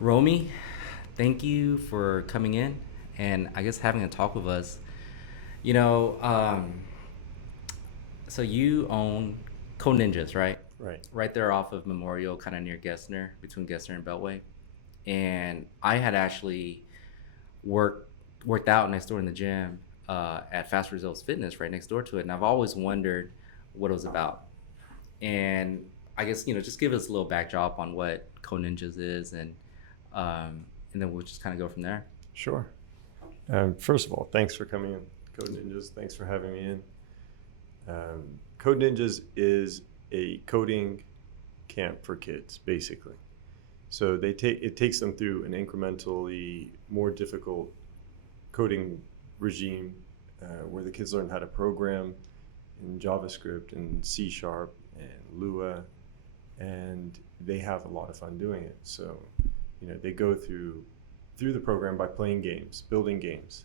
Romi, thank you for coming in and I guess having a talk with us. You know, so you own Co Ninjas, right? Right. Right there off of Memorial, kind of near Gessner, between Gessner and Beltway. And I had actually worked worked out next door in the gym at Fast Results Fitness, right next door to it, and I've always wondered what it was about. And I guess just give us a little backdrop on what Co Ninjas is, and then we'll just kind of go from there. Sure. First of all, thanks for coming in, Code Ninjas. Thanks for having me in. Code Ninjas is a coding camp for kids, basically. So it takes them through an incrementally more difficult coding regime where the kids learn how to program in JavaScript and C Sharp and Lua, and they have a lot of fun doing it. So, they go through the program by playing games, building games,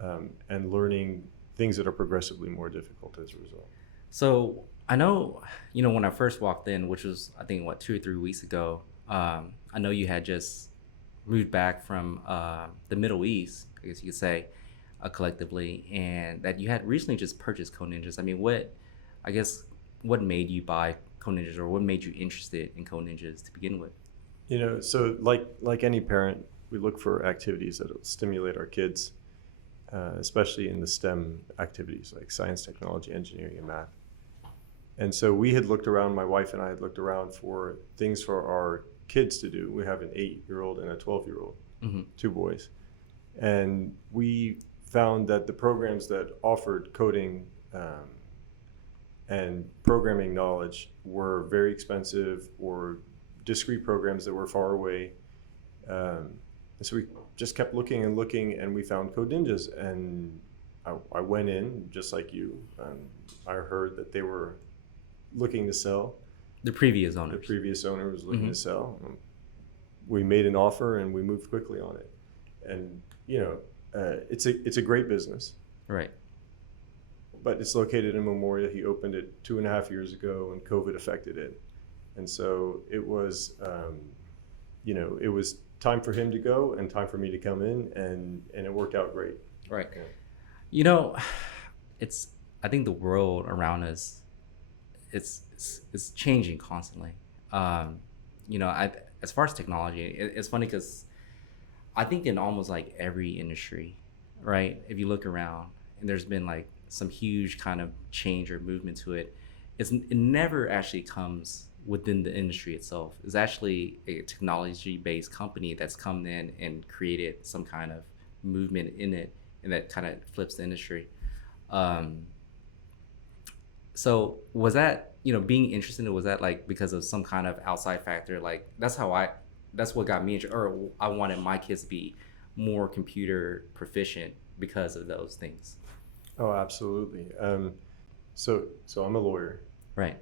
and learning things that are progressively more difficult as a result. So I know, when I first walked in, which was I think what 2 or 3 weeks ago. I know you had just moved back from the Middle East, I guess you could say, collectively, and that you had recently just purchased Co Ninjas. I mean, what made you buy Co Ninjas, or what made you interested in Co Ninjas to begin with? So like any parent, we look for activities that will stimulate our kids, especially in the STEM activities like science, technology, engineering, and math. And so we had looked around, my wife and I had looked around for things for our kids to do. We have an 8-year-old and a 12-year-old, Mm-hmm. two boys. And we found that the programs that offered coding and programming knowledge were very expensive, or discrete programs that were far away. And so we just kept looking and looking, and we found Code Ninjas. And I went in just like you. I heard that they were looking to sell. The previous The owners. previous owner was looking Mm-hmm. to sell. We made an offer and we moved quickly on it. And it's a great business, Right. but it's located in Memorial. He opened it 2.5 years ago, and COVID affected it. And so it was time for him to go and time for me to come in, and it worked out great. Right. Yeah. You know, it's I think the world around us, it's changing constantly. I as far as technology, it's funny because I think in almost like every industry, right? If you look around, and there's been like some huge kind of change or movement to it, it never actually comes within the industry itself. It's actually a technology-based company that's come in and created some kind of movement in it, and that kind of flips the industry. Um, so was that, being interested in it, was that like because of some kind of outside factor? Like that's what got me interested, or I wanted my kids to be more computer proficient because of those things. Oh, absolutely. So I'm a lawyer, Right.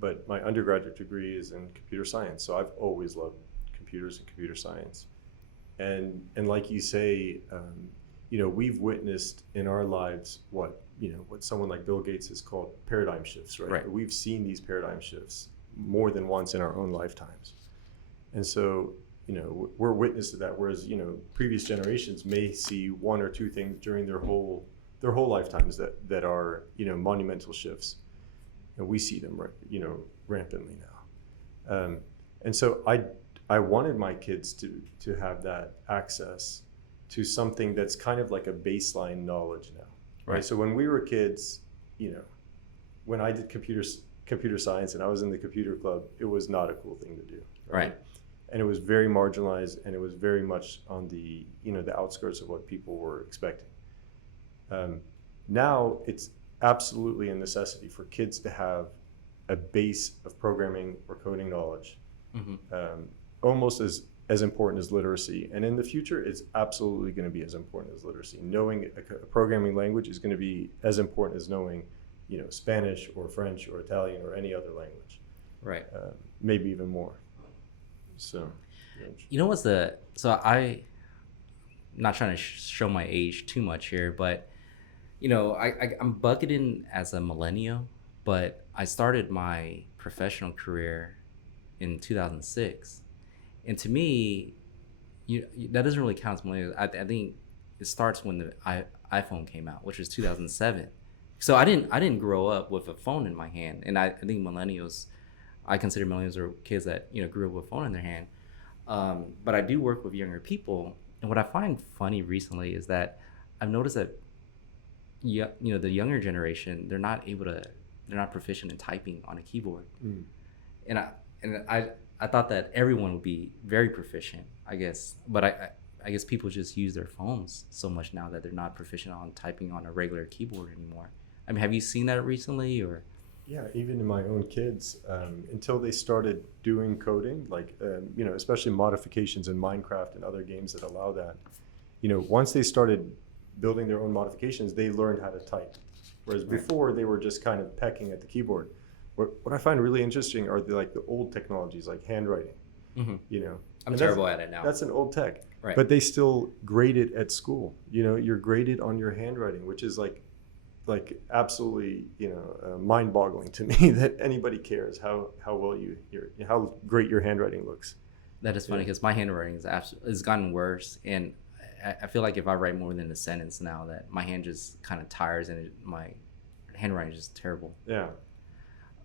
but my undergraduate degree is in computer science. So I've always loved computers and computer science. And like you say, we've witnessed in our lives what someone like Bill Gates has called paradigm shifts, right? Right. We've seen these paradigm shifts more than once in our own lifetimes. And so, we're witness to that. Whereas, previous generations may see one or two things during their whole lifetimes that are, monumental shifts. And we see them, rampantly now. And so I wanted my kids to have that access to something that's kind of like a baseline knowledge now. Right. So when we were kids, when I did computer science and I was in the computer club, it was not a cool thing to do. Right. And it was very marginalized, and it was very much on the the outskirts of what people were expecting. Now it's absolutely a necessity for kids to have a base of programming or coding knowledge, Mm-hmm. almost as important as literacy. And in the future, it's absolutely going to be as important as literacy. Knowing a programming language is going to be as important as knowing, Spanish or French or Italian or any other language. Right. Maybe even more. So, I'm not trying to show my age too much here, but I'm bucketed as a millennial, but I started my professional career in 2006, And to me, that doesn't really count as millennials. I think it starts when the iPhone came out, which was 2007. So I didn't grow up with a phone in my hand, and I think millennials, I consider millennials are kids that grew up with a phone in their hand. But I do work with younger people, and what I find funny recently is that I've noticed that the younger generation, they're not proficient in typing on a keyboard. And I thought that everyone would be very proficient, I guess, but I guess people just use their phones so much now that they're not proficient on typing on a regular keyboard anymore. I mean, have you seen that recently, or? Yeah, even in my own kids, until they started doing coding, like, especially modifications in Minecraft and other games that allow that, once they started building their own modifications, they learned how to type. Whereas before, they were just kind of pecking at the keyboard. What I find really interesting are the old technologies, like handwriting. I'm terrible at it now. That's an old tech. Right. But they still grade it at school. You're graded on your handwriting, which is like absolutely mind-boggling to me that anybody cares how well how great your handwriting looks. That is funny because my handwriting has gotten worse, and I feel like if I write more than a sentence now, that my hand just kind of tires, and my handwriting is just terrible. Yeah.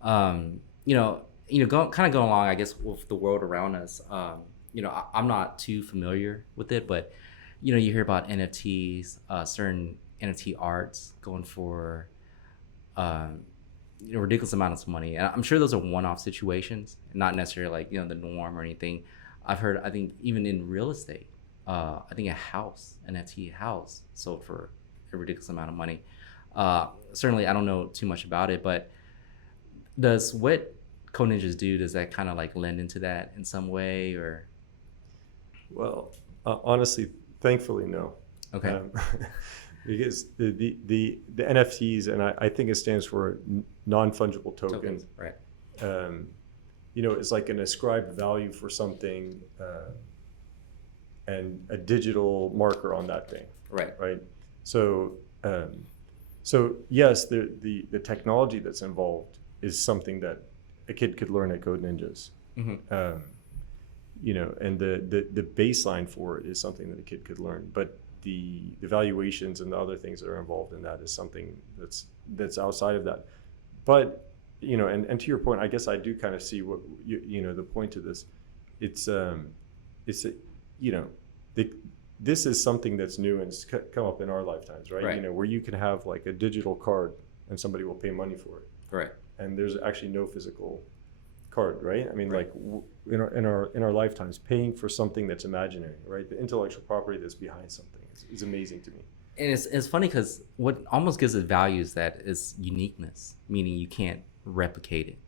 Kind of going along, I guess, with the world around us. I'm not too familiar with it, but you hear about NFTs, certain NFT arts going for ridiculous amounts of money, and I'm sure those are one-off situations, not necessarily like the norm or anything. I've heard, I think even in real estate, I think an NFT house sold for a ridiculous amount of money. Certainly I don't know too much about it, but does what Code Ninjas do, does that kind of like lend into that in some way, or? Well, honestly, thankfully, no. Okay. Because the NFTs, and I think it stands for non-fungible tokens. Right. It's like an ascribed value for something, and a digital marker on that thing. Right. Right. So yes, the technology that's involved is something that a kid could learn at Code Ninjas. And the baseline for it is something that a kid could learn, but the valuations and the other things that are involved in that is something that's outside of that. But and to your point, I guess I do kind of see what the point to this. This is something that's new and it's come up in our lifetimes, right? Right. Where you can have like a digital card and somebody will pay money for it. Right. And there's actually no physical card, right? I mean, Right. like in our lifetimes, paying for something that's imaginary, right? The intellectual property that's behind something is amazing to me. And it's funny because what almost gives it value is that it's uniqueness, meaning you can't replicate it.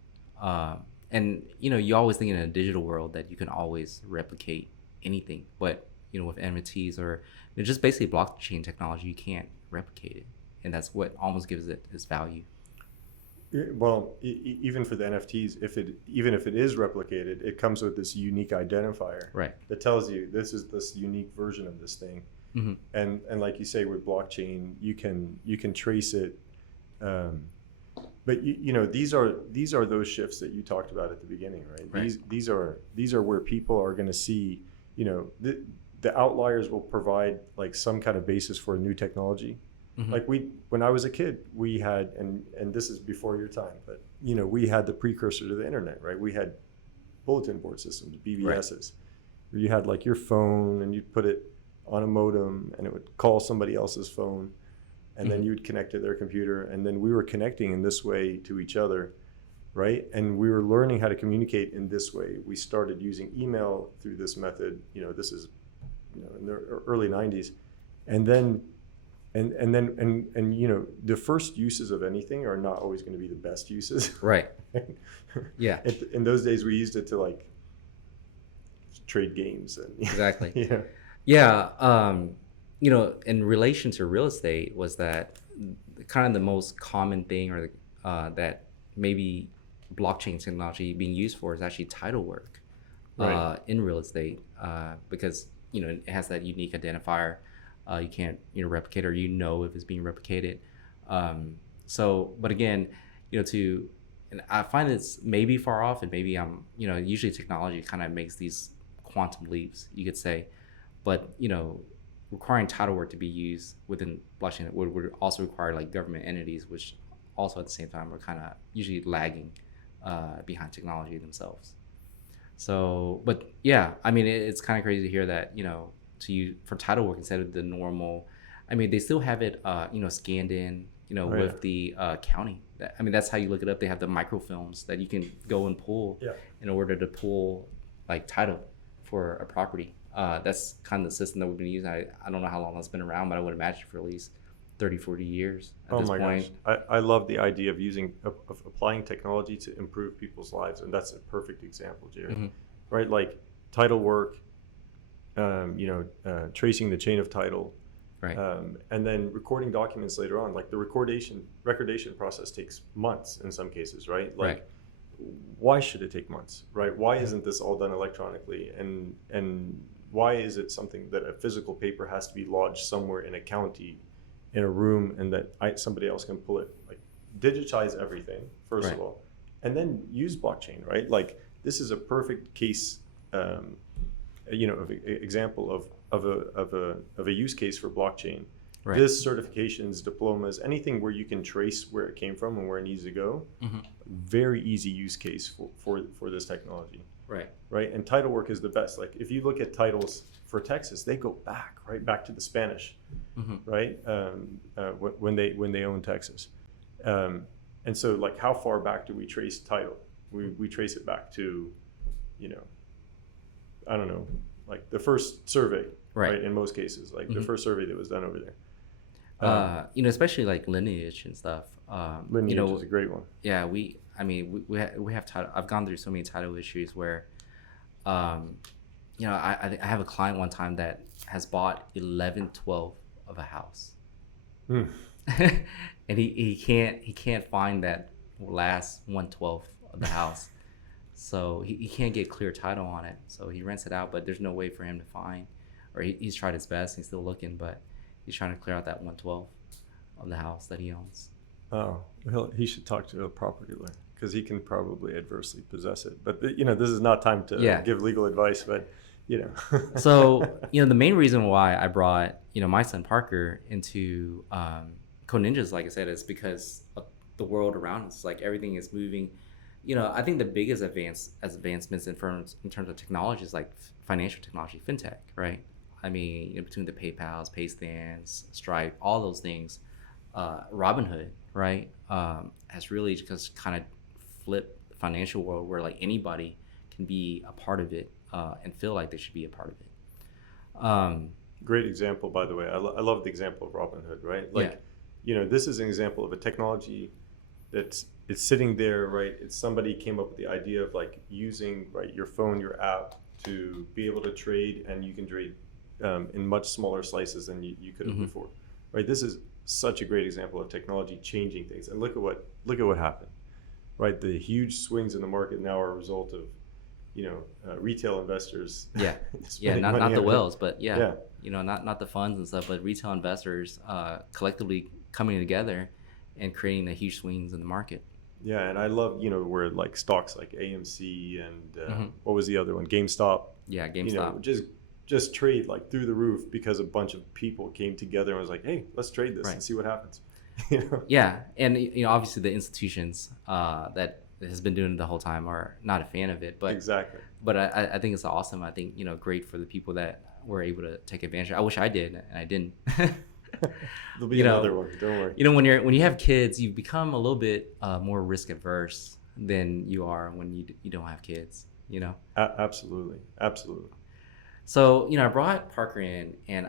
And you always think in a digital world that you can always replicate anything, but with NFTs or just basically blockchain technology, you can't replicate it, and that's what almost gives it its value. Well, even for the NFTs, even if it is replicated, it comes with this unique identifier, Right. that tells you this is this unique version of this thing. Mm-hmm. And like you say with blockchain, you can trace it. But these are those shifts that you talked about at the beginning, right? Right. These are where people are going to see, the outliers will provide like some kind of basis for a new technology. Mm-hmm. Like when I was a kid, we had, and this is before your time, but we had the precursor to the internet, right? We had bulletin board systems, BBSs, where you had like your phone and you'd put it on a modem and it would call somebody else's phone, and then you'd connect to their computer, and then we were connecting in this way to each other, right? And we were learning how to communicate in this way. We started using email through this method. This is in the early 90s, and then the first uses of anything are not always going to be the best uses. Right. Yeah. In those days, we used it to like trade games and Exactly. Yeah. Yeah. In relation to real estate, was that kind of the most common thing, or that maybe blockchain technology being used for is actually title work, Right. in real estate, because it has that unique identifier. You can't replicate, or if it's being replicated. But again, and I find it's maybe far off, and maybe I'm usually technology kind of makes these quantum leaps, you could say. But requiring title work to be used within blockchain would also require like government entities, which also at the same time are kind of usually lagging behind technology themselves. So, but yeah, I mean, it's kind of crazy to hear that, to use for title work instead of the normal. I mean, they still have it, scanned in, with the counting. I mean, that's how you look it up. They have the microfilms that you can go and pull in order to pull like title for a property. That's kind of the system that we've been using. I don't know how long that's been around, but I would imagine for at least 30, 40 years at this point. Gosh. I love the idea of applying technology to improve people's lives. And that's a perfect example, Jerry, right? Like title work, tracing the chain of title, right? And then recording documents later on. Like the recordation process takes months in some cases, right? Like, why should it take months, right? Why isn't this all done electronically? And why is it something that a physical paper has to be lodged somewhere in a county, in a room, and that somebody else can pull it? Like, digitize everything first of all, and then use blockchain, right? Like, this is a perfect case, example of a use case for blockchain. Right. This certifications, diplomas, anything where you can trace where it came from and where it needs to go. Very easy use case for this technology. Right. And title work is the best. Like if you look at titles for Texas, they go back to the Spanish, right? When they own Texas. And so like how far back do we trace title? We trace it back to, I don't know, like the first survey, right? In most cases, like the first survey that was done over there. Especially like lineage and stuff. Lineage is a great one. Yeah, we have title. I've gone through so many title issues where, I have a client one time that has bought 11/12 of a house, and he can't find that last 1/12 of the house, so he can't get clear title on it. So he rents it out, but there's no way for him to find, or he's tried his best. He's still looking, but he's trying to clear out that 1/12 of the house that he owns. Oh, well, he should talk to a property lawyer because he can probably adversely possess it. But this is not time to give legal advice. But So the main reason why I brought my son Parker into Code Ninjas, like I said, is because of the world around us. Like everything is moving. I think the biggest advancements in terms of technology is like financial technology, fintech, right? I mean, between the PayPals, PayStans, Stripe, all those things, Robinhood, right, has really just kind of flipped the financial world where like anybody can be a part of it and feel like they should be a part of it. Great example, by the way. I love the example of Robinhood, right? Like, this is an example of a technology it's sitting there, right? It's somebody came up with the idea of like using your phone, your app to be able to trade, and you can trade in much smaller slices than you could have before, right? This is such a great example of technology changing things. And look at what happened, right? The huge swings in the market now are a result of, retail investors. Not the whales, but not the funds and stuff, but retail investors collectively coming together and creating the huge swings in the market. Yeah, and I love, where like stocks like AMC and what was the other one? GameStop. Yeah, GameStop. Just trade like through the roof because a bunch of people came together and was like, hey, let's trade this and see what happens. Yeah, and obviously the institutions that has been doing it the whole time are not a fan of it, but exactly. But I think it's awesome. I think great for the people that were able to take advantage. I wish I did, and I didn't. There'll be another one. Don't worry. When you have kids, you become a little bit more risk averse than you are when you don't have kids. Absolutely. So I brought Parker in, and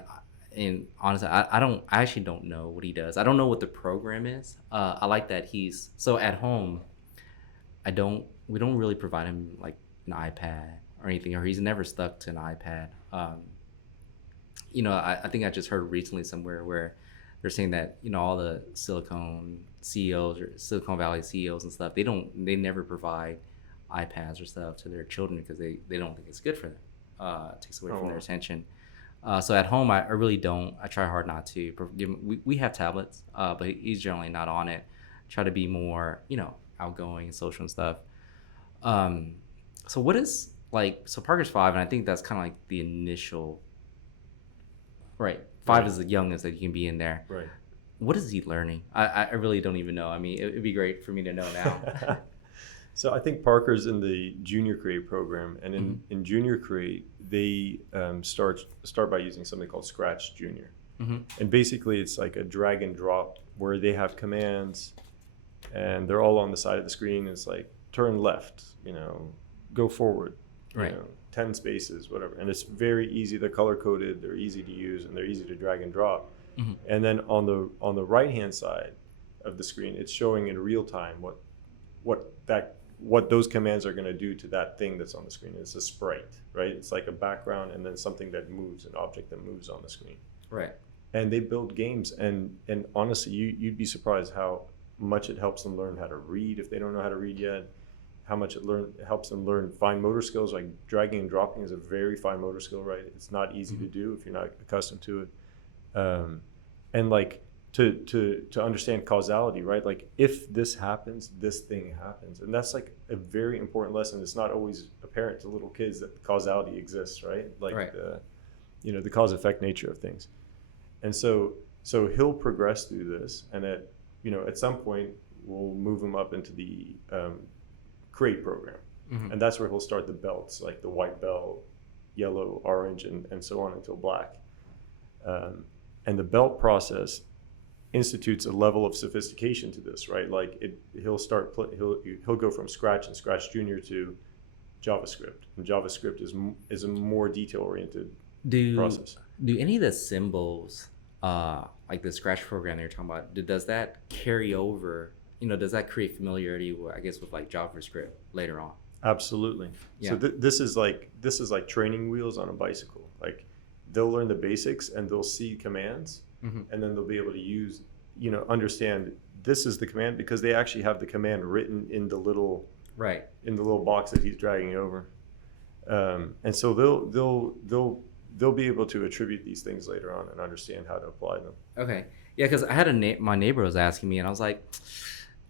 honestly, I actually don't know what he does. I don't know what the program is. I like that he's so at home. We don't really provide him like an iPad or anything, or he's never stuck to an iPad. I think I just heard recently somewhere where they're saying that all the Silicon CEOs or Silicon Valley CEOs and stuff, they never provide iPads or stuff to their children because they don't think it's good for them. It takes away from their attention. So at home, I really don't. I try hard not to give him. We have tablets, but he's generally not on it. Try to be more, outgoing and social and stuff. So what is like, so Parker's 5, and I think that's kind of like the initial, right? 5 Right. is the youngest that you can be in there. Right. What is he learning? I really don't even know. I mean, it'd be great for me to know now. So I think Parker's in the Junior Create program, and in Junior Create, they start by using something called Scratch Junior. And basically it's like a drag and drop where they have commands and they're all on the side of the screen. It's like turn left, go forward, Right. 10 spaces, whatever. And it's very easy. They're color coded, they're easy to use, and they're easy to drag and drop. And then on the right hand side of the screen, it's showing in real time what those commands are going to do to that thing that's on the screen. It's a sprite, right? It's like a background and then something that moves, an object that moves on the screen. Right. And they build games, and honestly, you'd be surprised how much it helps them learn how to read if they don't know how to read yet. How much it helps them learn fine motor skills, like dragging and dropping is a very fine motor skill, right? It's not easy to do if you're not accustomed to it. And like to understand causality, right? Like if this happens, this thing happens. And that's like a very important lesson. It's not always apparent to little kids that causality exists, right? Like Right. the cause effect nature of things. And so he'll progress through this, and at some point we'll move him up into the Create program, and that's where he'll start the belts, like the white belt, yellow, orange, and so on until black. And the belt process institutes a level of sophistication to this, right? Like he'll go from Scratch and Scratch Junior to JavaScript, and JavaScript is a more detail oriented process. Do any of the symbols, like the Scratch program that you're talking about, does that carry over? Does that create familiarity, I guess, with like JavaScript later on? Absolutely. Yeah. So this is like training wheels on a bicycle. Like they'll learn the basics and they'll see commands, and then they'll be able to use, understand this is the command because they actually have the command written in the little box that he's dragging over, and so they'll be able to attribute these things later on and understand how to apply them. Okay. Yeah, because I had my neighbor was asking me, and I was like,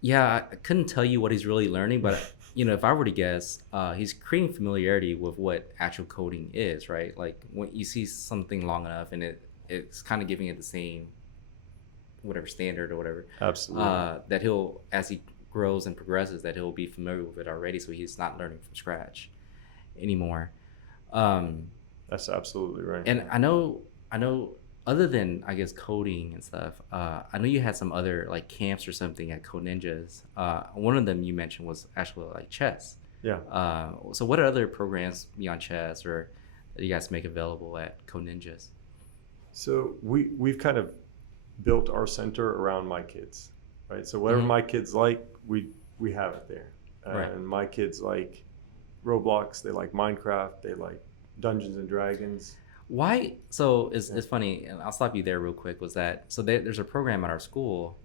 yeah, I couldn't tell you what he's really learning, but if I were to guess, he's creating familiarity with what actual coding is, right? Like when you see something long enough, and it's kind of giving it the same, whatever standard or whatever. Absolutely. That he'll, as he grows and progresses, that he'll be familiar with it already, so he's not learning from scratch anymore. That's absolutely right. And I know. Other than, I guess, coding and stuff, I know you had some other like camps or something at Code Ninjas. One of them you mentioned was actually like chess. Yeah. So what other programs beyond chess or that you guys make available at Code Ninjas? So we've kind of built our center around my kids, right? So whatever my kids like, we have it there. Right. And my kids like Roblox, they like Minecraft, they like Dungeons and Dragons. Why? So it's funny, and I'll stop you there real quick. Was that so? There's a program at our school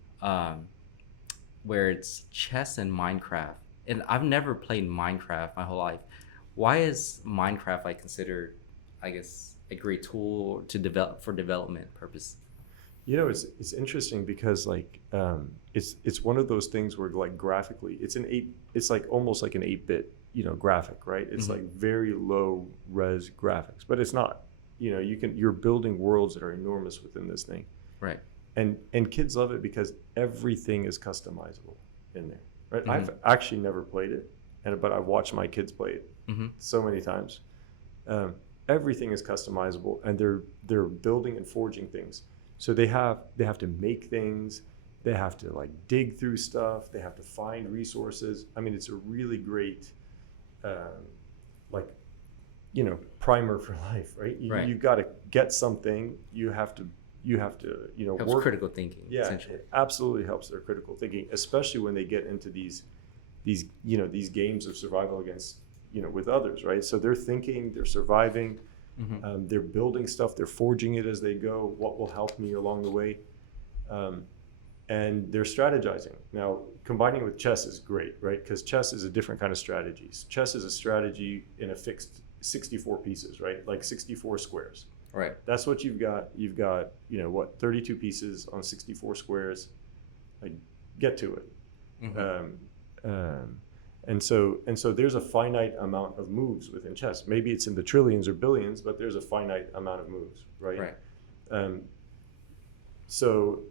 where it's chess and Minecraft, and I've never played Minecraft my whole life. Why is Minecraft like considered, I guess, a great tool to develop for development purpose? It's interesting because like it's one of those things where like graphically it's like almost like an 8-bit graphic, right? It's like very low res graphics, but it's not. You're building worlds that are enormous within this thing, Right. and kids love it because everything is customizable in there, right? I've actually never played it, but I've watched my kids play it so many times. Everything is customizable, and they're building and forging things. So they have to make things, they have to like dig through stuff, they have to find resources. I mean, it's a really great primer for life, right? You've got to get something. You have to Helps work. critical thinking. Yeah, Essentially. it absolutely helps their critical thinking, especially when they get into these games of survival against with others, right? So they're thinking, they're surviving, they're building stuff, they're forging it as they go. What will help me along the way? And they're strategizing. Now, combining with chess is great, right? Because chess is a different kind of strategy. Chess is a strategy in a fixed 64 pieces, right? Like 64 squares. Right. That's what you've got. You've got, 32 pieces on 64 squares. Like, get to it. And so there's a finite amount of moves within chess. Maybe it's in the trillions or billions, but there's a finite amount of moves, right? Right. Um, so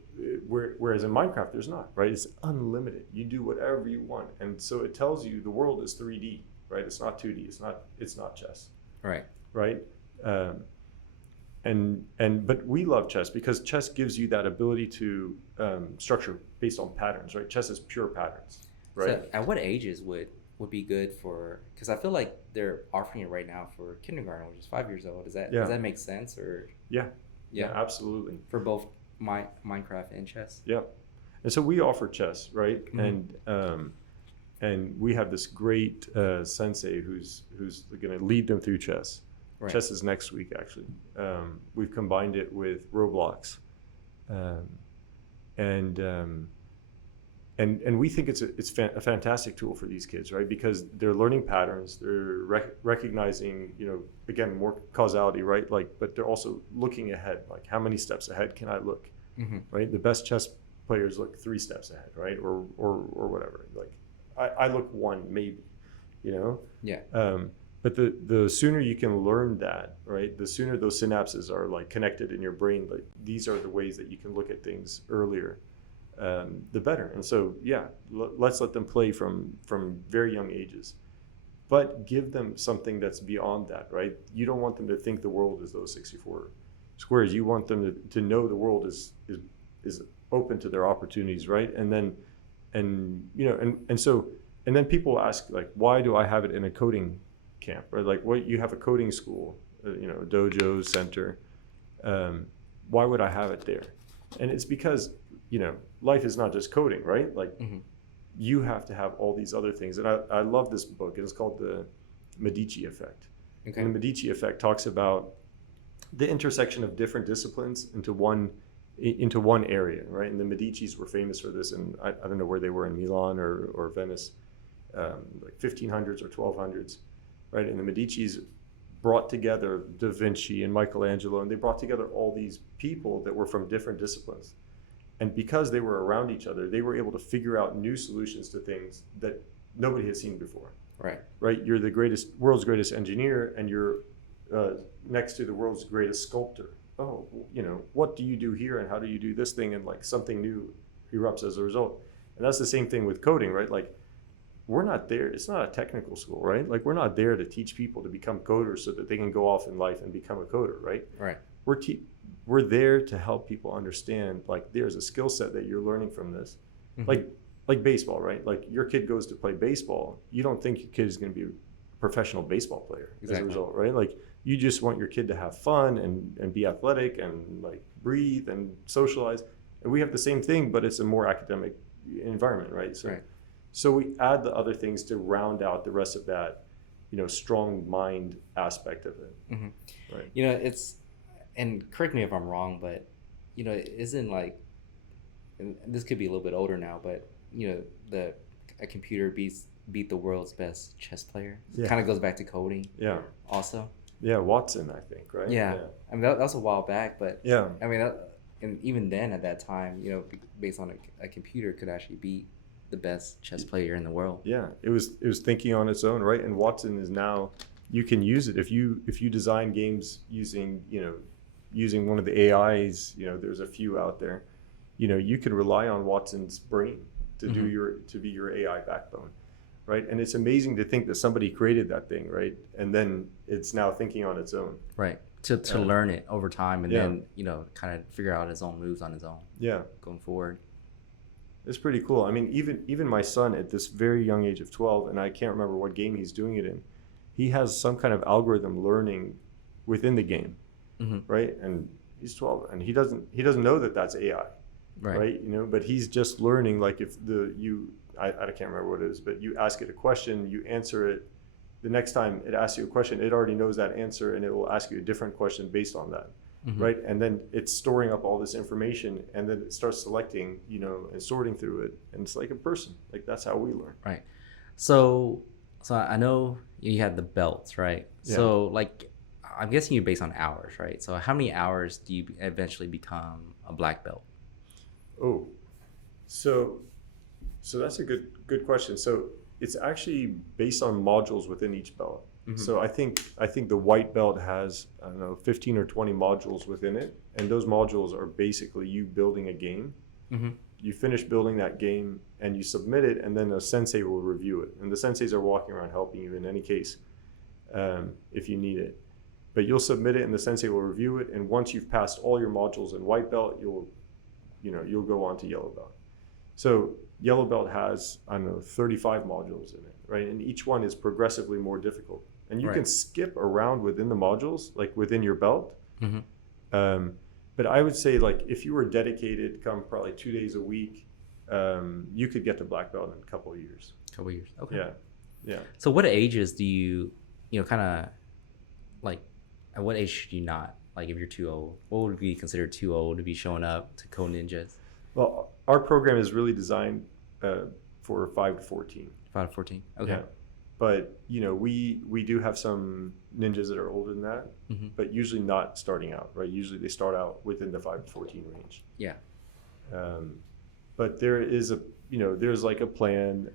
whereas in Minecraft, there's not, right? It's unlimited. You do whatever you want, and so it tells you the world is 3D, right? It's not 2D. It's not chess, Right. right? But we love chess because chess gives you that ability to structure based on patterns, right? Chess is pure patterns, right? So at what ages would be good for? Because I feel like they're offering it right now for kindergarten, which is 5 years old. Does that make sense or? Yeah, absolutely. For both Minecraft and chess. Yeah, and so we offer chess, right? And we have this great sensei who's going to lead them through chess. Right. Chess is next week, actually. We've combined it with Roblox, and we think it's a fantastic tool for these kids, right? Because they're learning patterns, they're recognizing, again, more causality, right? But they're also looking ahead, like how many steps ahead can I look, right? The best chess players look 3 steps ahead, right? Or whatever. Like I look 1 maybe, Yeah. But the sooner you can learn that, right? The sooner those synapses are like connected in your brain, like these are the ways that you can look at things earlier. The better. And so, let's let them play from very young ages, but give them something that's beyond that, right? You don't want them to think the world is those 64 squares. You want them to know the world is open to their opportunities, right? And then people ask, like, why do I have it in a coding camp, right? Like, what, you have a coding school, a dojo center. Why would I have it there? And it's because life is not just coding, right? Like you have to have all these other things. And I love this book. It's called The Medici Effect. Okay. And the Medici Effect talks about the intersection of different disciplines into one area, right? And the Medicis were famous for this, and I don't know where they were, in Milan or Venice, like 1500s or 1200s, right? And the Medicis brought together Da Vinci and Michelangelo, and they brought together all these people that were from different disciplines. And because they were around each other, they were able to figure out new solutions to things that nobody had seen before. Right. Right. You're the world's greatest engineer, and you're next to the world's greatest sculptor. Oh, what do you do here, and how do you do this thing? And like something new erupts as a result. And that's the same thing with coding, right? Like we're not there. It's not a technical school, right? Like we're not there to teach people to become coders so that they can go off in life and become a coder, right? Right. We're there to help people understand, like, there's a skill set that you're learning from this. Like baseball, right? Like your kid goes to play baseball. You don't think your kid is going to be a professional baseball player as a result, right? Like you just want your kid to have fun and be athletic and like breathe and socialize. And we have the same thing, but it's a more academic environment, right? So we add the other things to round out the rest of that, strong mind aspect of it. Right. It's, and correct me if I'm wrong, but isn't like, and this could be a little bit older now, but a computer beat the world's best chess player. It kind of goes back to coding. Yeah. Also. Yeah, Watson, I think, right? Yeah. I mean that was a while back, but I mean, and even then at that time, based on a computer could actually beat the best chess player in the world. Yeah, it was thinking on its own, right? And Watson is now, you can use it if you design games using one of the AIs. There's a few out there. You can rely on Watson's brain to be your AI backbone, right? And it's amazing to think that somebody created that thing, right? And then it's now thinking on its own, right? To learn it over time and then kind of figure out his own moves on his own. Yeah, going forward. It's pretty cool. I mean, even my son at this very young age of 12, and I can't remember what game he's doing it in, he has some kind of algorithm learning within the game, right? And he's 12, and he doesn't know that that's AI, right? But he's just learning. Like if I can't remember what it is, but you ask it a question, you answer it. The next time it asks you a question, it already knows that answer, and it will ask you a different question based on that. Right, and then it's storing up all this information, and then it starts selecting, and sorting through it, and it's like a person. Like that's how we learn. Right. So I know you had the belts, right? Yeah. So like, I'm guessing you're based on hours, right? So how many hours do you eventually become a black belt? Oh, so that's a good question. So it's actually based on modules within each belt. Mm-hmm. So I think the white belt has, I don't know, 15 or 20 modules within it, and those modules are basically you building a game. Mm-hmm. You finish building that game and you submit it, and then a sensei will review it. And the senseis are walking around helping you in any case, if you need it. But you'll submit it and the sensei will review it. And once you've passed all your modules in white belt, you'll go on to yellow belt. So yellow belt has, I don't know, 35 modules in it, right? And each one is progressively more difficult. And you Right. can skip around within the modules, like within your belt. Mm-hmm. But I would say, like, if you were dedicated, come probably 2 days a week, you could get to black belt in a couple of years. Couple years. Okay. Yeah, yeah. So what ages do you kind of like? At what age should you not? Like, if you're too old, what would be considered too old to be showing up to Code Ninjas? Well, our program is really designed for 5 to 14. 5 to 14. Okay. Yeah. But we do have some ninjas that are older than that, Mm-hmm. but usually not starting out, right? Usually they start out within the 5 to 14 range. Yeah. But there is there's like a plan,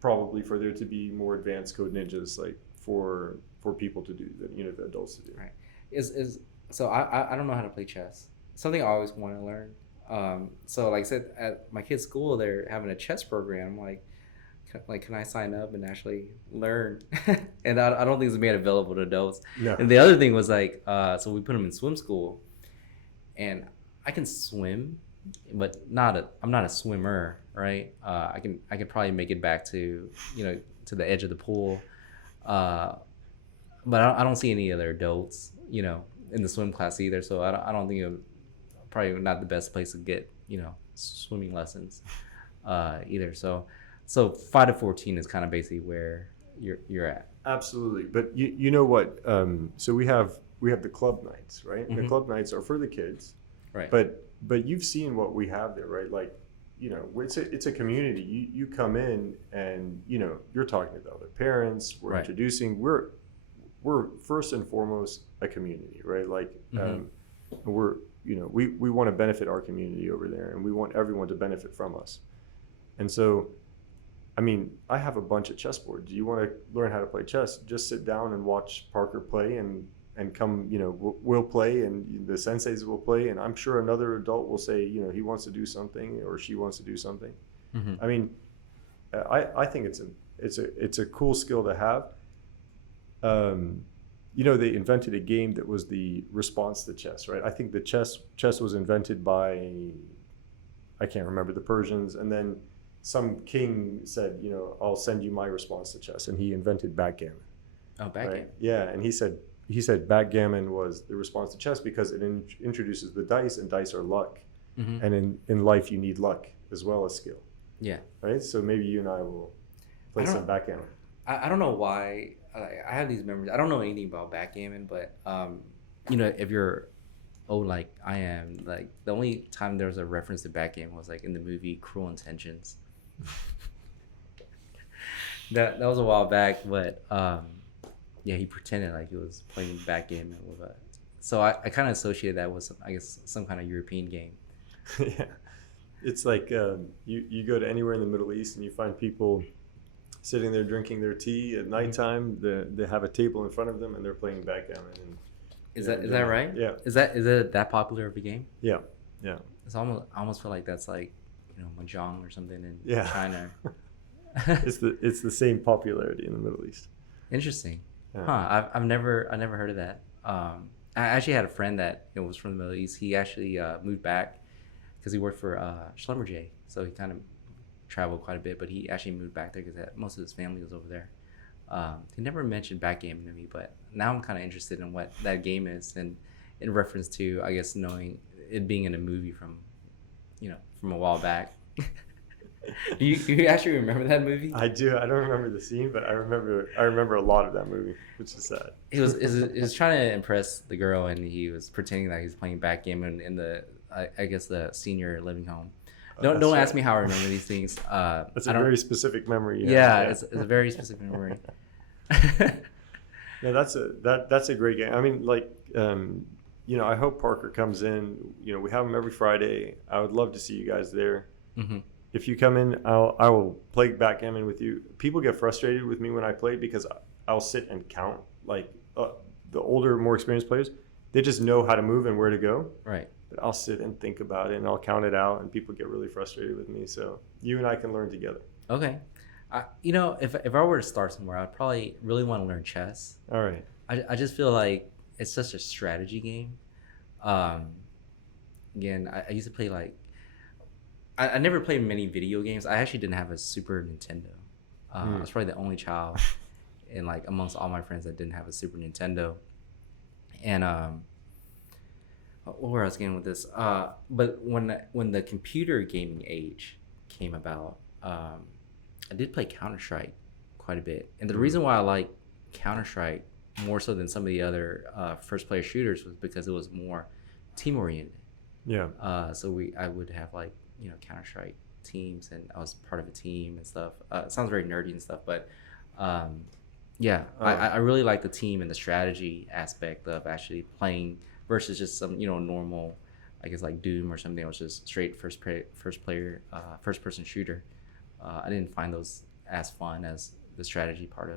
probably for there to be more advanced code ninjas, like for people to do, the adults to do. Right. So I don't know how to play chess. Something I always want to learn. So like I said, at my kid's school, they're having a chess program. Can I sign up and actually learn? And I don't think it's made available to adults. No. And the other thing was so we put them in swim school, and I can swim, but I'm not a swimmer, right? I can probably make it back to to the edge of the pool, but I don't see any other adults in the swim class either. So I don't think it's probably not the best place to get swimming lessons either. So 5 to 14 is kind of basically where you're at. Absolutely. But you know what? So we have the club nights, right? And Mm-hmm. the club nights are for the kids. Right. But you've seen what we have there, right? Like, it's a community. You come in and you're talking to the other parents. We're Right. introducing. We're first and foremost a community, right? Like, Mm-hmm. we want to benefit our community over there, and we want everyone to benefit from us. And so, I mean, I have a bunch of chessboards. Do you want to learn how to play chess? Just sit down and watch Parker play, and come, we'll play, and the senseis will play, and I'm sure another adult will say, he wants to do something or she wants to do something. Mm-hmm. I mean, I think it's a cool skill to have. They invented a game that was the response to chess, right? I think the chess was invented by, I can't remember, the Persians, and then some king said, I'll send you my response to chess, and he invented backgammon. Oh, backgammon. Right? Yeah, and he said backgammon was the response to chess because it introduces the dice, and dice are luck. Mm-hmm. And in life you need luck as well as skill. Yeah. Right? So maybe you and I will play some backgammon. I don't know why I have these memories. I don't know anything about backgammon, but if you're old like I am, like the only time there was a reference to backgammon was like in the movie Cruel Intentions. that was a while back, but yeah, he pretended like he was playing backgammon with a. So I kind of associated that with some kind of European game. Yeah, it's like you go to anywhere in the Middle East and you find people sitting there drinking their tea at nighttime. They have a table in front of them and they're playing backgammon. And is that right? Yeah. Is it that popular of a game? Yeah, yeah. It's I almost feel like that's like mahjong or something in China. It's the same popularity in the Middle East. Interesting. Yeah. Huh. I've never heard of that. I actually had a friend that was from the Middle East. He actually moved back because he worked for Schlumberger, so he kind of traveled quite a bit. But he actually moved back there because most of his family was over there. He never mentioned backgammon to me, but now I'm kind of interested in what that game is, and in reference to knowing it being in a movie from a while back. Do you actually remember that movie? I do. I don't remember the scene, but I remember a lot of that movie, which is sad. He was trying to impress the girl, and he was pretending that he's playing backgammon in the the senior living home. Don't ask me how I remember these things. That's a very specific memory. Yeah, it's a very specific memory. No, that's a great game. I mean, I hope Parker comes in. We have him every Friday. I would love to see you guys there. Mm-hmm. if you come in, I will play backgammon with you. People get frustrated with me when I play because I'll sit and count. Like the older, more experienced players, they just know how to move and where to go. Right. But I'll sit and think about it and I'll count it out, and people get really frustrated with me. So you and I can learn together. Okay. If I were to start somewhere, I'd probably really want to learn chess. All right. I just feel like it's such a strategy game. Again, I used to play like I never played many video games. I actually didn't have a Super Nintendo. I was probably the only child in like amongst all my friends that didn't have a Super Nintendo. And where I was getting with this, but when the computer gaming age came about, I did play Counter-Strike quite a bit. And the reason why I like Counter-Strike more so than some of the other first player shooters was because it was more team oriented. Yeah. So I would have like, Counter-Strike teams, and I was part of a team and stuff. It sounds very nerdy and stuff, but I really like the team and the strategy aspect of actually playing versus just some, normal, I guess like Doom or something that was just straight first person shooter. I didn't find those as fun as the strategy part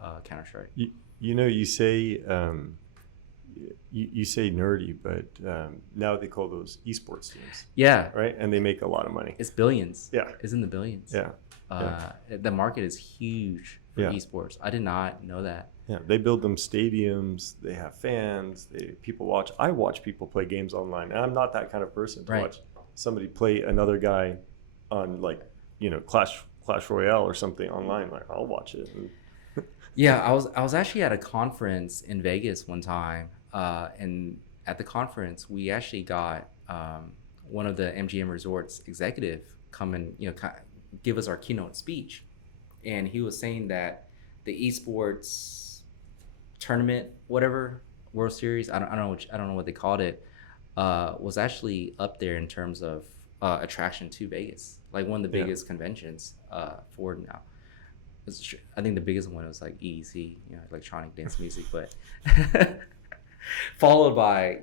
of Counter-Strike. You say you say nerdy, but now they call those esports teams. Yeah. Right, and they make a lot of money. It's billions. Yeah. It's in the billions. Yeah. The market is huge for esports. I did not know that. Yeah, they build them stadiums. They have fans. People watch. I watch people play games online, and I'm not that kind of person to watch somebody play another guy on Clash Royale or something online. Like, I'll watch it. Yeah, I was actually at a conference in Vegas one time, and at the conference we actually got one of the MGM Resorts executive come and give us our keynote speech, and he was saying that the esports tournament, whatever, World Series, I don't know what they called it, was actually up there in terms of attraction to Vegas, like one of the biggest conventions for now. I think the biggest one was like EDC, electronic dance music, but followed by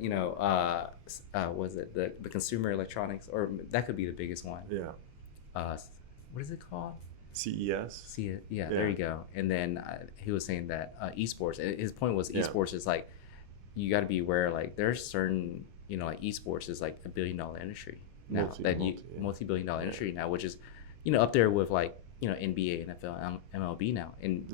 was it the consumer electronics, or that could be the biggest one. What is it called? CES. There you go. And then he was saying that esports. His point was esports is like, you got to be aware, like there's certain like esports is like $1 billion industry now, multi-billion dollar industry now, which is up there with like NBA, NFL, MLB now, and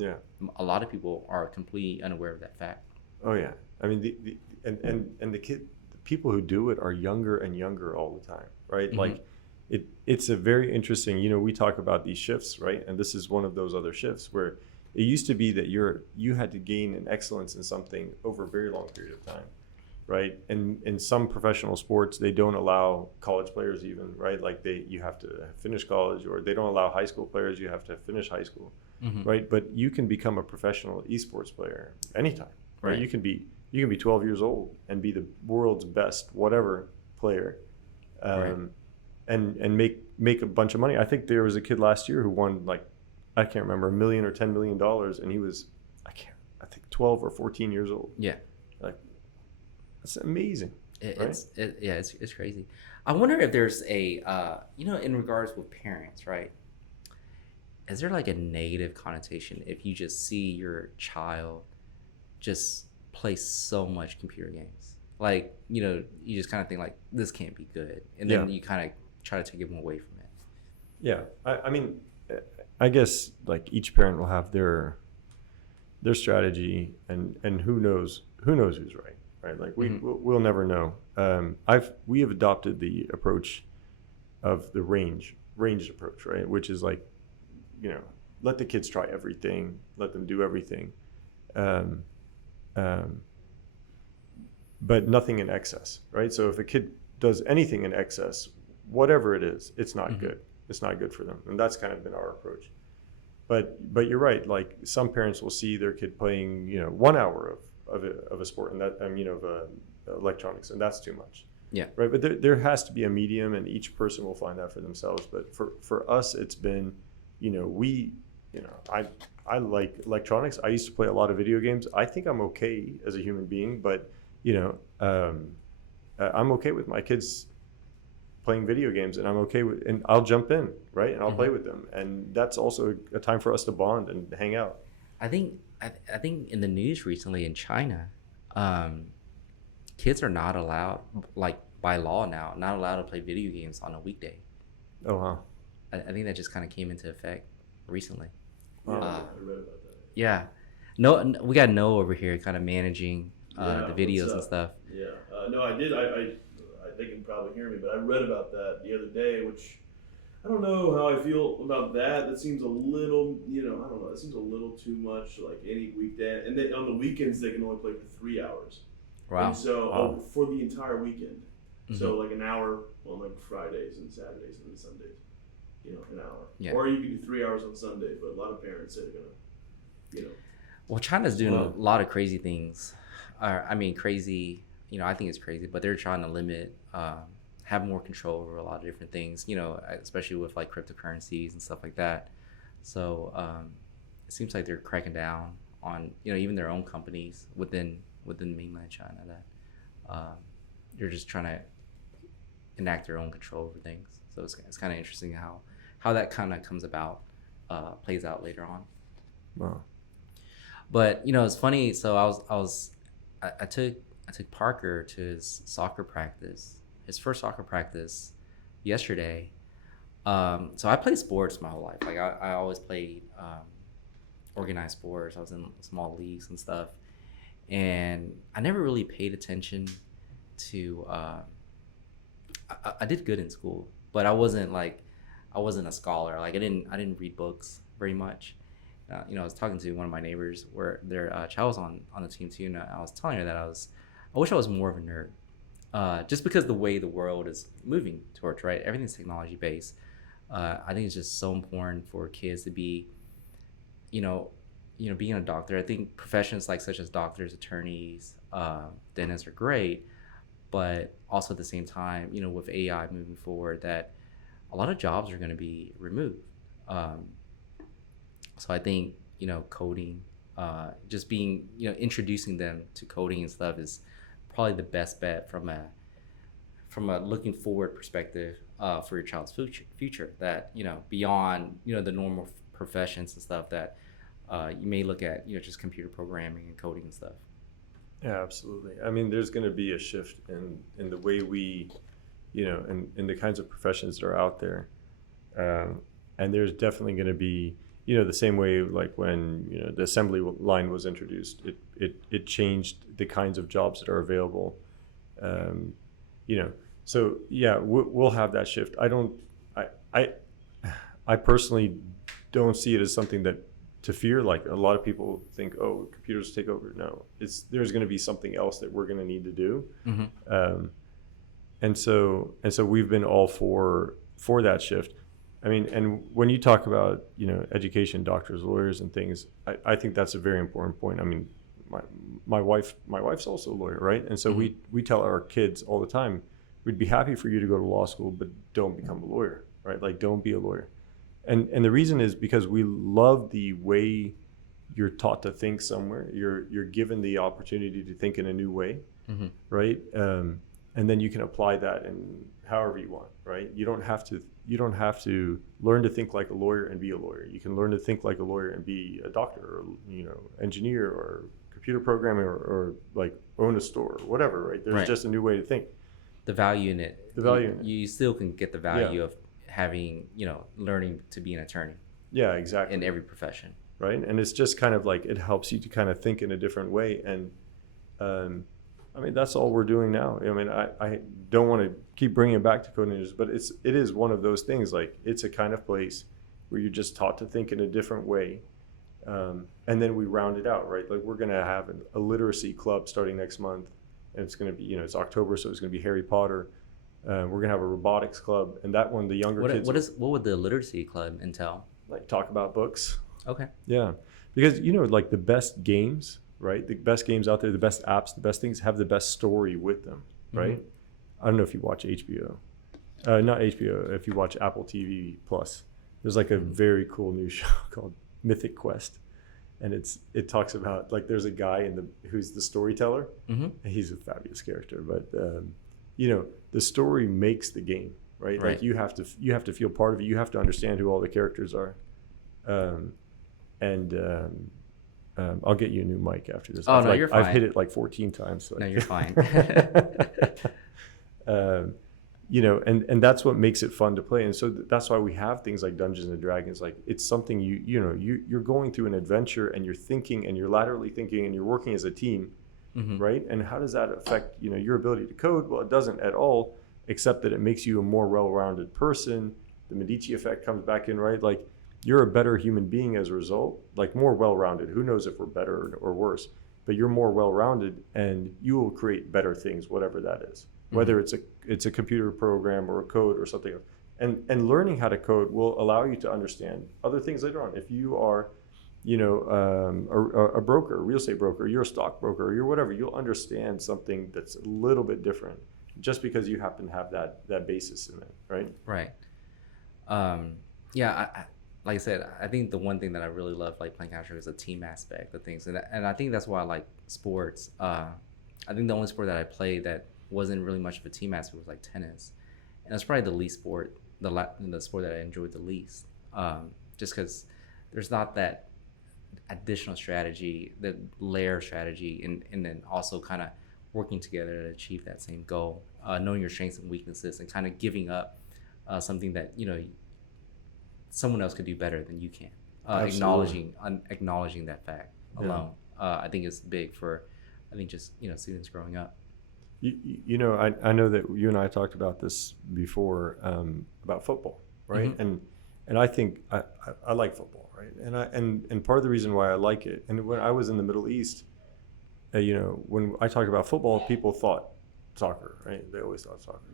a lot of people are completely unaware of that fact. Oh yeah, I mean the people who do it are younger and younger all the time, right? Mm-hmm. Like it's a very interesting. We talk about these shifts, right? And this is one of those other shifts where it used to be that you had to gain an excellence in something over a very long period of time, right? And in some professional sports, they don't allow college players even, right? Like you have to finish college, or they don't allow high school players. You have to finish high school, right? But you can become a professional esports player anytime, right? You can be 12 years old and be the world's best whatever player, and make a bunch of money. I think there was a kid last year who won, like, I can't remember, $1 million or $10 million, and he was I think 12 or 14 years old. Yeah. Like, that's amazing. It's crazy. I wonder if there's a in regards with parents, right? Is there like a negative connotation if you just see your child just play so much computer games? Like, you just kind of think like, this can't be good, and then you kind of try to take them away from it. Yeah, I mean, I guess like each parent will have their strategy, and who knows who's right, like we'll never know. We have adopted the approach of the ranged approach, right, which is like, let the kids try everything, let them do everything, but nothing in excess, right? So if a kid does anything in excess, whatever it is, it's not good. It's not good for them, and that's kind of been our approach. But you're right. Like, some parents will see their kid playing 1 hour of a sport, and that of electronics, and that's too much. Yeah. Right. But there has to be a medium, and each person will find that for themselves. But for us, it's been, I like electronics. I used to play a lot of video games. I think I'm okay as a human being, but I'm okay with my kids playing video games, and I'm okay with, and I'll jump in, right, and I'll play with them, and that's also a time for us to bond and hang out. I think I think in the news recently in China, um, kids are not allowed, like by law now, not allowed to play video games on a weekday. Oh wow. I think that just kind of came into effect recently. Yeah, Wow. I read about that. Yeah, no, we got Noah over here, kind of managing Yeah, the videos what's and up? stuff. Yeah, no, I did. They can probably hear me, but I read about that the other day, which I don't know how I feel about that. That seems a little, I don't know. It seems a little too much. Like any weekday, and then on the weekends they can only play for 3 hours. Wow. And so Wow. for the entire weekend, Mm-hmm. so like an hour on like Fridays and Saturdays and then Sundays, an hour. Yeah. Or you can do 3 hours on Sundays, but a lot of parents say they're gonna, Well, China's doing Wow. a lot of crazy things. I mean, crazy. I think it's crazy, but they're trying to limit, have more control over a lot of different things. Especially with like cryptocurrencies and stuff like that. So it seems like they're cracking down on even their own companies within mainland China that they're just trying to enact their own control over things. So it's kind of interesting how that kind of comes about, plays out later on. Wow. But it's funny. So I took Parker to his soccer practice, his first soccer practice yesterday. So I played sports my whole life. Like I always played organized sports. I was in small leagues and stuff, and I never really paid attention to. I did good in school, but I wasn't a scholar. Like I didn't read books very much. I was talking to one of my neighbors where their child was on the team too, and I was telling her that I wish I was more of a nerd, just because the way the world is moving towards, right? Everything's technology based. I think it's just so important for kids to be, being a doctor. I think professions like such as doctors, attorneys, dentists are great, but also at the same time, with AI moving forward, that a lot of jobs are going to be removed. So I think, coding, just being, introducing them to coding and stuff is probably the best bet from a looking forward perspective, for your child's future, that, beyond, the normal professions and stuff that you may look at, just computer programming and coding and stuff. Yeah, absolutely. I mean, there's going to be a shift in the way we, in the kinds of professions that are out there. And there's definitely going to be, the same way like when, the assembly line was introduced, it changed the kinds of jobs that are available. So yeah, we'll have that shift. I personally don't see it as something that to fear. Like a lot of people think, oh, computers take over. No, there's going to be something else that we're going to need to do. Mm-hmm. And so we've been all for that shift. I mean, and when you talk about, education, doctors, lawyers and things, I think that's a very important point. I mean, my wife's also a lawyer, right? And so Mm-hmm. we tell our kids all the time, we'd be happy for you to go to law school, but don't become a lawyer, right? Like, don't be a lawyer. And the reason is because we love the way you're taught to think somewhere. You're given the opportunity to think in a new way, Mm-hmm. right? And then you can apply that in however you want, right? You don't have to learn to think like a lawyer and be a lawyer. You can learn to think like a lawyer and be a doctor, or engineer, or computer programmer, or like own a store, or whatever, right? There's Right. just a new way to think. The value in it. You still can get the value of having, learning to be an attorney Yeah, exactly. in every profession. Right? And it's just kind of like, it helps you to kind of think in a different way. And I mean, that's all we're doing now. I mean, I don't want to keep bringing it back to Code Ninjas, but it is one of those things. Like, it's a kind of place where you're just taught to think in a different way. And then we round it out, right? Like, we're going to have a literacy club starting next month. And it's going to be, it's October, so it's going to be Harry Potter. We're going to have a robotics club. And that one, the younger kids. What would the literacy club entail? Like, talk about books. Okay. Yeah. Because, like, the best games, right? The best games out there, the best apps, the best things have the best story with them, right? Mm-hmm. I don't know if you watch HBO. Not HBO, if you watch Apple TV Plus. There's like a very cool new show called Mythic Quest. And it talks about, like, there's a guy who's the storyteller. Mm-hmm. He's a fabulous character, but the story makes the game, right? Right. Like you have to feel part of it. You have to understand who all the characters are. And I'll get you a new mic after this. Oh, no, you're fine. I've hit it like 14 times. So No, you're fine. You know, and that's what makes it fun to play. And so that's why we have things like Dungeons and Dragons. Like it's something you're going through an adventure and you're thinking and you're laterally thinking and you're working as a team, right? And how does that affect, your ability to code? Well, it doesn't at all, except that it makes you a more well-rounded person. The Medici effect comes back in, right? Like you're a better human being as a result, like more well-rounded. Who knows if we're better or worse, but you're more well-rounded and you will create better things, whatever that is. Whether it's a computer program or a code or something. And learning how to code will allow you to understand other things later on. If you are, a broker, a real estate broker, you're a stock broker, or you're whatever, you'll understand something that's a little bit different just because you happen to have that basis in it, right? Right. Yeah, like I said, I think the one thing that I really love like playing Counter is the team aspect of things. And I think that's why I like sports. I think the only sport that I played that wasn't really much of a team aspect was like tennis, and it's probably the least sport, the sport that I enjoyed the least, just because there's not that additional strategy, the layer strategy, and then also kind of working together to achieve that same goal, knowing your strengths and weaknesses, and kind of giving up something that someone else could do better than you can. Acknowledging that fact alone, I think is big for, I think just students growing up. I know that you and I talked about this before, about football, right? And I think I like football, right? And part of the reason why I like it, and when I was in the Middle East, when I talked about football, people thought soccer, right? They always thought soccer.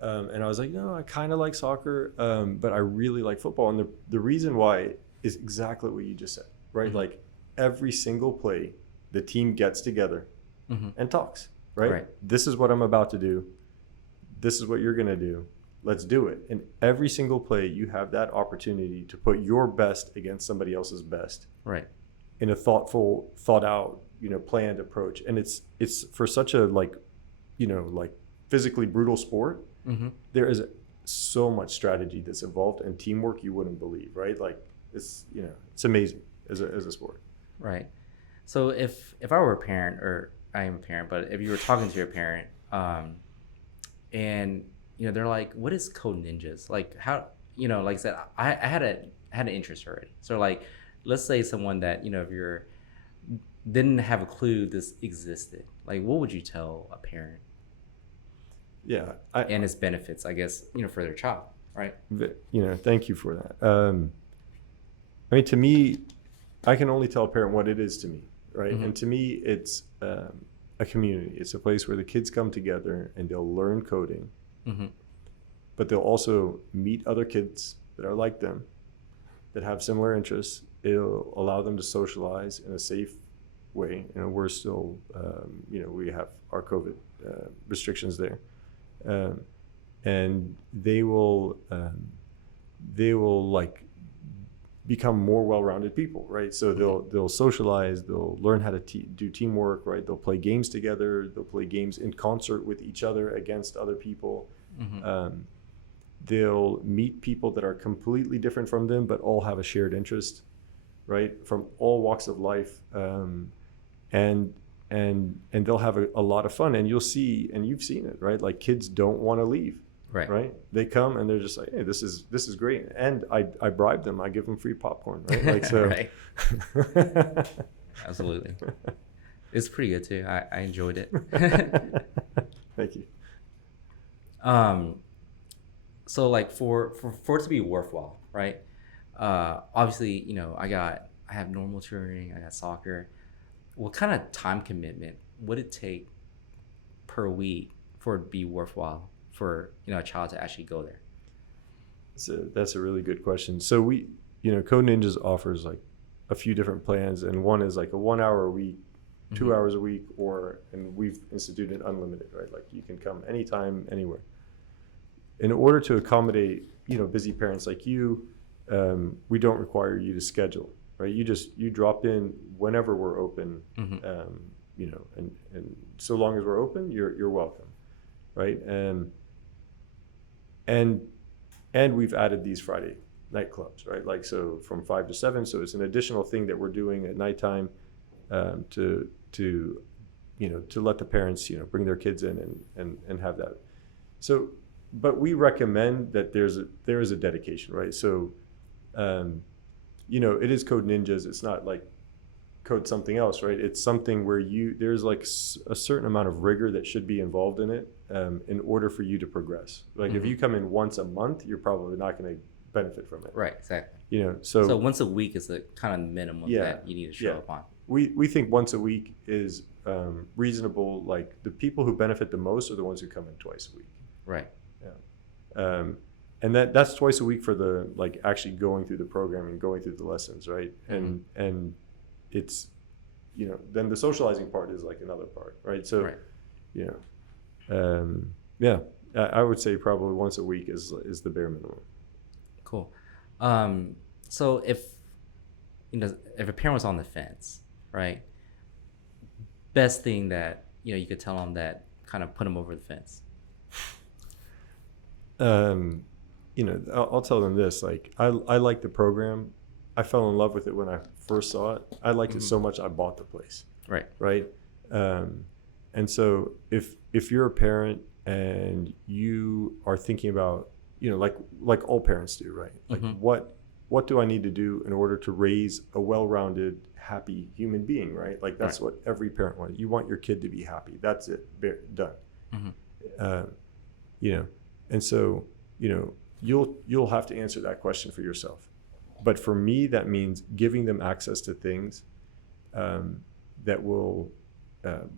And I was like, no, I kind of like soccer, but I really like football. And the reason why is exactly what you just said, right? Like every single play, the team gets together and talks. Right? This is what I'm about to do. This is what you're going to do. Let's do it. And every single play, you have that opportunity to put your best against somebody else's best. Right. In a thoughtful, thought out, planned approach. And it's for such a like physically brutal sport. There is so much strategy that's involved and teamwork you wouldn't believe, right? Like it's amazing as a sport. Right. So if I were a parent, or I am a parent, but if you were talking to your parent, and they're like, "What is Code Ninjas?" Like how like I said, I had an interest already. So like, let's say someone that if you're didn't have a clue this existed, like what would you tell a parent? Yeah, and its benefits, I guess, for their child, right? Thank you for that. I mean, to me, I can only tell a parent what it is to me. Right. And to me, it's a community. It's a place where the kids come together and they'll learn coding, but they'll also meet other kids that are like them, that have similar interests. It'll allow them to socialize in a safe way. We're still, we have our COVID restrictions there, and they will like become more well-rounded people, right? So they'll socialize, they'll learn how to do teamwork, right? They'll play games together, they'll play games in concert with each other against other people. They'll meet people that are completely different from them, but all have a shared interest, right? From all walks of life, and they'll have a lot of fun. And you'll see, and you've seen it, right? Like kids don't want to leave. Right. They come and they're just like, hey, this is great. And I bribe them. I give them free popcorn. Right. Like so. Right. Absolutely. It's pretty good too. I enjoyed it. Thank you. So like for it to be worthwhile, right? Obviously, I have normal tutoring, I got soccer. What kind of time commitment would it take per week for it to be worthwhile for a child to actually go there? That's a really good question. So we, Code Ninjas offers like a few different plans, and one is like a 1 hour a week, 2 hours a week, and we've instituted unlimited, right? Like you can come anytime, anywhere. In order to accommodate, busy parents like you, we don't require you to schedule, right? You drop in whenever we're open, and so long as we're open, you're welcome, right? and we've added these Friday night clubs, right? Like, so from 5 to 7. So it's an additional thing that we're doing at nighttime, to let the parents, bring their kids in and have that. So, but we recommend that there is a dedication, right? So, it is Code Ninjas. It's not like code something else, right? It's something where there's like a certain amount of rigor that should be involved in it, in order for you to progress. Like, if you come in once a month, you're probably not going to benefit from it. Right, exactly. So once a week is the kind of minimum that you need to show up on. We think once a week is reasonable. Like, the people who benefit the most are the ones who come in twice a week. Right. Yeah. And that's twice a week for the, like, actually going through the program and going through the lessons, right? And it's, then the socializing part is like another part, right? So, I would say probably once a week is the bare minimum. Cool. So if a parent was on the fence, right? Best thing that you could tell them that kind of put them over the fence. I'll tell them this. Like, I like the program. I fell in love with it when I first saw it. I liked it so much I bought the place. Right. And so if you're a parent and you are thinking about, like all parents do, right? Like, what do I need to do in order to raise a well-rounded, happy human being, right? Like, that's what every parent wants. You want your kid to be happy. That's it. Done. And so, you'll have to answer that question for yourself. But for me, that means giving them access to things that will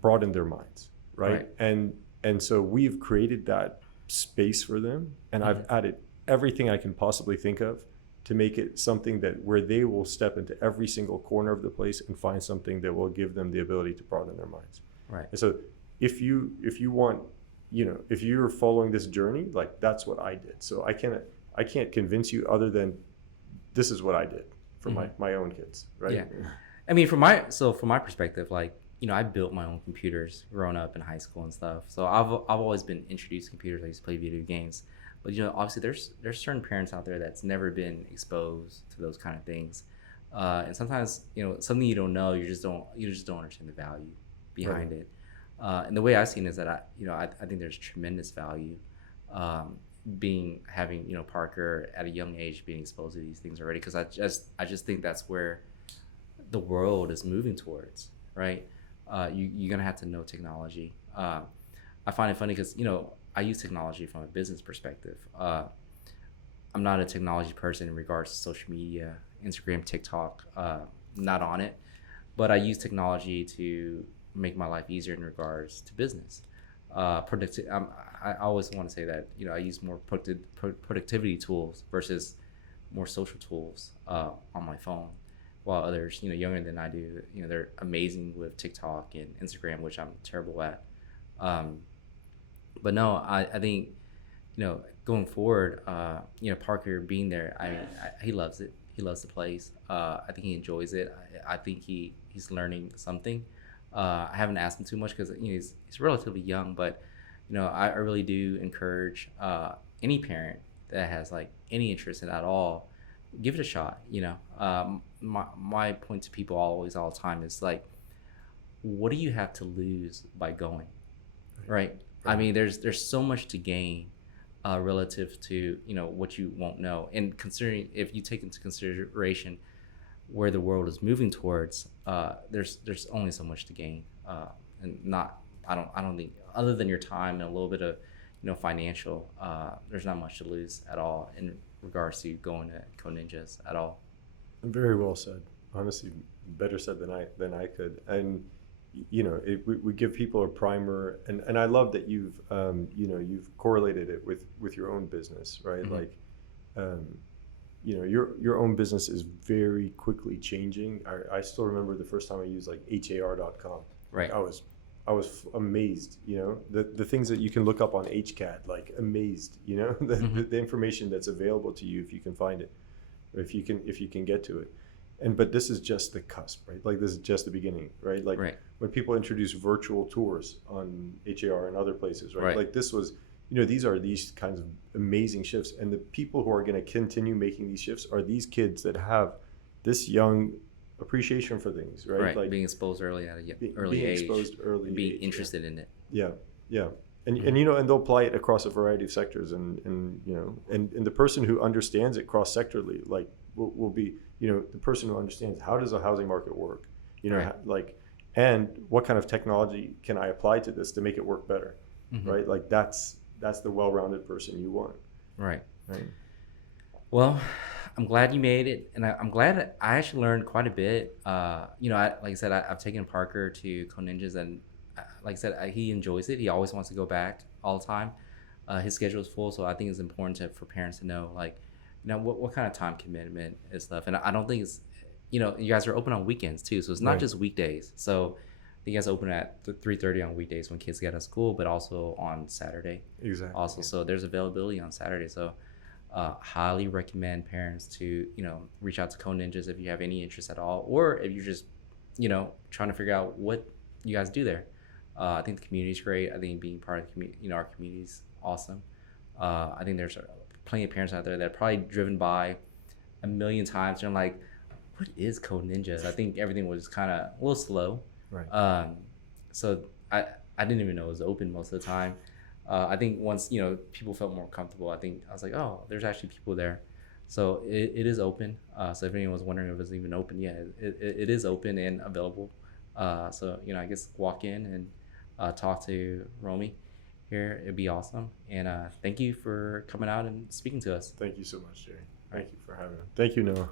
broaden their minds, right? And so we've created that space for them, and I've added everything I can possibly think of to make it something that where they will step into every single corner of the place and find something that will give them the ability to broaden their minds. Right. And so if you want, if you're following this journey, like, that's what I did. So I can't convince you other than this is what I did for my own kids, right? Yeah. I mean, from my perspective, like, I built my own computers growing up in high school and stuff. So I've always been introduced to computers. I used to play video games. But obviously there's certain parents out there that's never been exposed to those kind of things. And sometimes, something you don't know, you just don't understand the value behind it. And the way I've seen it is that I think there's tremendous value having Parker at a young age being exposed to these things already, because I just think that's where the world is moving towards, right? You're gonna have to know technology. I find it funny because I use technology from a business perspective. I'm not a technology person in regards to social media, Instagram, TikTok. Not on it, but I use technology to make my life easier in regards to business. I always want to say that I use more productivity tools versus more social tools on my phone, while others younger than I do, they're amazing with TikTok and Instagram, which I'm terrible at. But no, I think going forward, Parker being there, he loves it. He loves the place. I think he enjoys it. I think he's learning something. I haven't asked him too much because he's relatively young, but I really do encourage any parent that has like any interest in it at all, give it a shot. My point to people all the time is like, what do you have to lose by going, right? I mean, there's so much to gain relative to what you won't know, and considering if you take into consideration where the world is moving towards, there's only so much to gain, and I don't think, other than your time and a little bit of financial, there's not much to lose at all in regards to going to Code Ninjas at all. Very well said. Honestly, better said than I could. And we give people a primer, and I love that you've correlated it with your own business, right? Mm-hmm. Like, your own business is very quickly changing. I still remember the first time I used like har.com. Right. I was amazed, the things that you can look up on HCAD, like amazed, the information that's available to you if you can find it, or if you can get to it. But this is just the cusp, right? Like, this is just the beginning, right? Like, right. When people introduce virtual tours on HAR and other places, right? Like, this was, these are these kinds of amazing shifts, and the people who are going to continue making these shifts are these kids that have this young appreciation for things, right? Right, Like being exposed early at an early being age, exposed early, and being age, interested in it. yeah, yeah. And, Mhm. and and they'll apply it across a variety of sectors, and the person who understands it cross sectorally, like will be, the person who understands how does a housing market work, Right. and what kind of technology can I apply to this to make it work better, Mhm. right? Like that's the well-rounded person you want, Right. right? Well, I'm glad you made it, and I'm glad that I actually learned quite a bit. Like I said, I've taken Parker to Code Ninjas, and like I said, he enjoys it. He always wants to go back all the time. His schedule is full, so I think it's important for parents to know, like, what kind of time commitment is left. And I don't think it's, you guys are open on weekends too, so it's not Right. just weekdays. So you guys open at 3:30 on weekdays when kids get out of school, but also on Saturday. Exactly. Also, so there's availability on Saturday. So highly recommend parents to reach out to Code Ninjas if you have any interest at all, or if you're just trying to figure out what you guys do there. I think the community is great. I think being part of the community, our community is awesome. I think there's plenty of parents out there that are probably driven by a million times and like, what is Code Ninjas? I think everything was kind of a little slow. Right. So I didn't even know it was open most of the time. I think once people felt more comfortable, I was like, oh, there's actually people there. So it is open. So if anyone was wondering if it's even open, yeah, it is open and available. So I guess walk in and talk to Romi here. It'd be awesome. And thank you for coming out and speaking to us. Thank you so much, Jerry. Thank you for having me. Thank you, Noah.